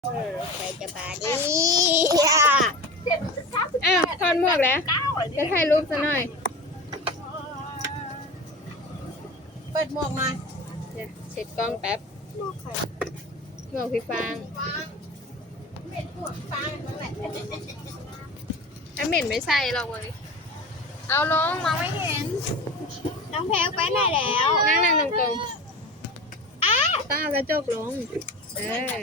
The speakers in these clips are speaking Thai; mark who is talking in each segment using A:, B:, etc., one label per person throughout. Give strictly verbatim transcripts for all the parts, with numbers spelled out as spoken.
A: ใครจะบาดีอ่ะ
B: อ้าวถอดหมวกแล้วจะถ่ายรูปซะหน่อย
A: เปิดหมวกหน่อย
B: เดี๋ยวเช็ดกล้องแป๊บ
A: หมวกใคร
B: หมวกพี่ฟาง
A: เป็นหมวกฟางนั่นแหละ
B: ถ้าเหม็นไม่ใส่หรอกเว้ยเอาลงมองไม่เห็น
A: น้องแพลวไปไหนแล้ว
B: นั่งนั่งตรงๆอ้าต้องเอากระจกลงเออ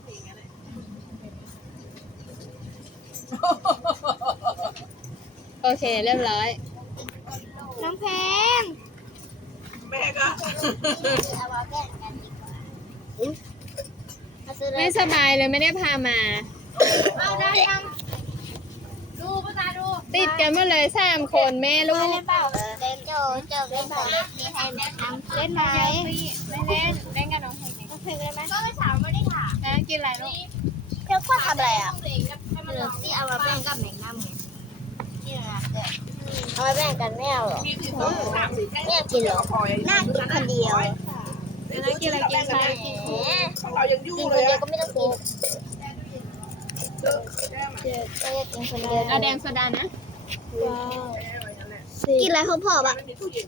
B: โอเคเรียบร้อย
A: น้องแพง
C: แม่ก็
A: เอามาแบ่งกันดีกว่าเอาซื้อเล
B: ไม่
A: ย
B: สบายเลยไม่ได้พามา
A: เอาได้ยังดูภาษาดู
B: ติดกันหมดเลยสามคนแม่ลูก
A: เล่นเปล่าเล่นโจโจเล่นเปล่าเล่นนี่ให้แม่ทำเล่นไหม
B: ไม่เล่นเล่นกับน้องเพลง
A: น้องเพลงเล่นไหมก็ไม่ถามไม่ได้ถาม
B: นะกินอะไรลูก
A: เดี๋ยวพ่อทำอะไรอ่ะเหลือที่เอามาแบ่งกับแมงน้ำไงที่นะเอามาแบ่งกันไม่เอาหรอไม่อยากกินหรอน่ากินคนเดียว
B: นะกินอะไรกินอะไร
A: แหม
C: ของเรายังยุ่ง
A: กินค
C: เล
A: น
C: ย
A: เดียว
C: อะ
A: ก็ไม่ต้องกินก็อยากกินคนเดียว
B: เอาแดงโซดานะ
A: กินอะไรเขาพอปะ
C: มันมีตู้เย็น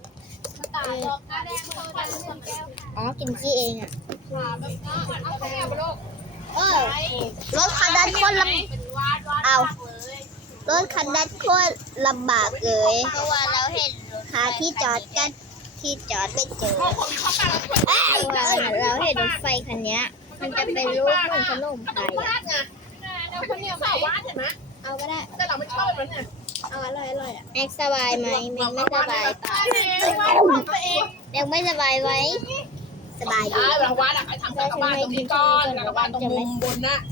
A: อ๋อกินขี้เองอ่ะเออรถคันนั้นโคตรลำเอารถคันนั้นโคตรลำบากเลยเพราะว่าเราเห็นหาที่จอดกันที่จอดไม่เจอ
C: พ่อคนมีข้าวปลาแล้วช่วย
A: เราเราเห็นรถไฟคันนี้มันจะเป็นรูปเหมือนขนมไทย
C: วาดไงคนเดียวสาววาดเห็นไหม
A: เอาก็ได้
C: แต่เราไม่ชอบมันเนี่ย
A: เอาอร่อยอร่อยอ่ะแม็กสบายไหมแม็กไม่สบายเปล่า
C: วาดของตัวเอง
A: แม็กไม่สบายไว้ สบายดี
C: อ่าเราวาดอะให้ทำสักกระบาลตรงนี้ก่อนสักกระบาลตรงมุมบนน่ะ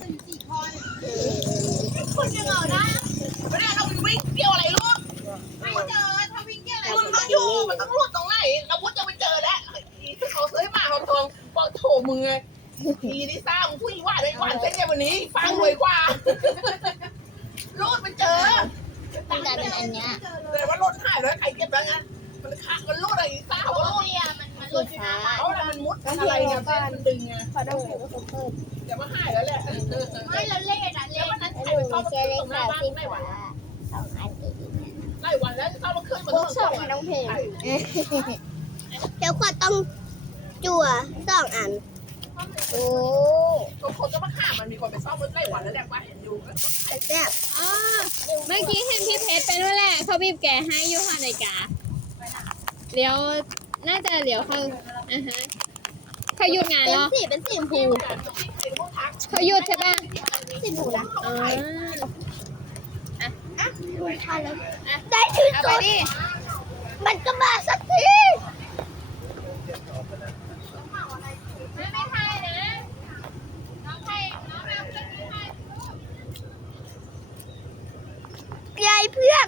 C: คนยังเอาได้ไม่ได้เราวิ่งเกี่ยวอะไรลูกไม่เจอถ้าวิ่งเกี่ยวอะไรมันต้องอยู่มันต้องหลุดตรงไหนเราพุทธจะไปเจอแล้วเขาซื้อมาเขาทองบอกโถมือทีนี่สร้างผู้หญิงว่าได้กว่าเส้นเนี่ยวันนี้ฟังรวยกว่ารูดมันเจอ
A: มันกลายเป็นอันเนี้ย
C: แต่ว่ารถหายแล้วใครเก็บแล้วงั้นมันขาดมันรูดอะไรซ่าเขารูด
A: สีฟ้า
C: เขาอะไรมันมุดอะไรเนี่ยเส้นมันดึงไง
A: ขอต้องเห็นว่าเขาเพิ่ม
C: แต่ว่าหายแล้วแหละ
A: ไม่เราเล่นอ่ะเล่นแล้วดูมีแค่เล็กขาวสีฟ้าสองอันนี้
C: ไล่วันแล้วเข้ารถขึ้นมา
A: พวกสองให้น้องเพลงเดี๋ยวขวดต้องจั่วสองอัน โอ้
C: ก็คนก็มาฆ่ามันมีคนไปซ่อมรถไล่วันแล้วแหละว่าเห็นอยู่
A: แซ่บ
B: อ๋อเมื่อกี้เห็นพี่เพชรเป็นว่าแหละเขาบีบแกให้อยูฮานาฬิกาเลี้ยวน่าจะเลี้ยวเขาอ่าฮะเขาหยุดงาน
A: เป็น
B: เหรอ
A: สีเป็นสีชมพู
B: เขาหยุดใช่ป่ะ
A: สีชมพูนะ
B: อ๋อ
A: ดูทันแล้วได้ชื่อ
B: เอา
A: ส
B: ไป
A: ด
B: ดิ
A: มันก็มาสักที
B: ไม่ไม่ใช่นะน้องใครน้องเอาเพื่อนที่ใคร
A: ยายเพื่อน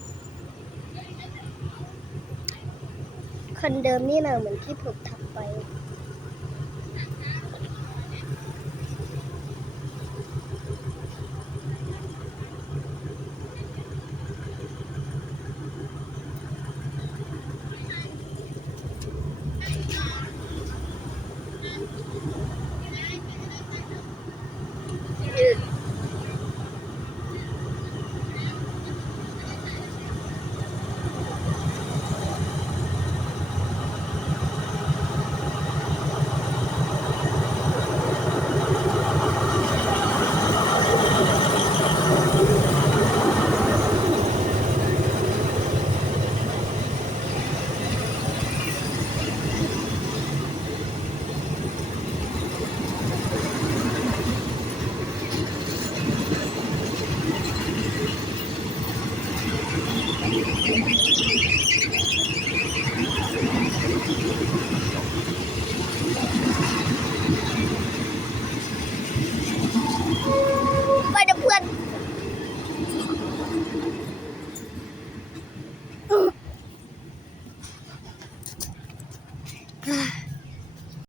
A: คนเดิมนี่นะเหมือนที่ผมทำไป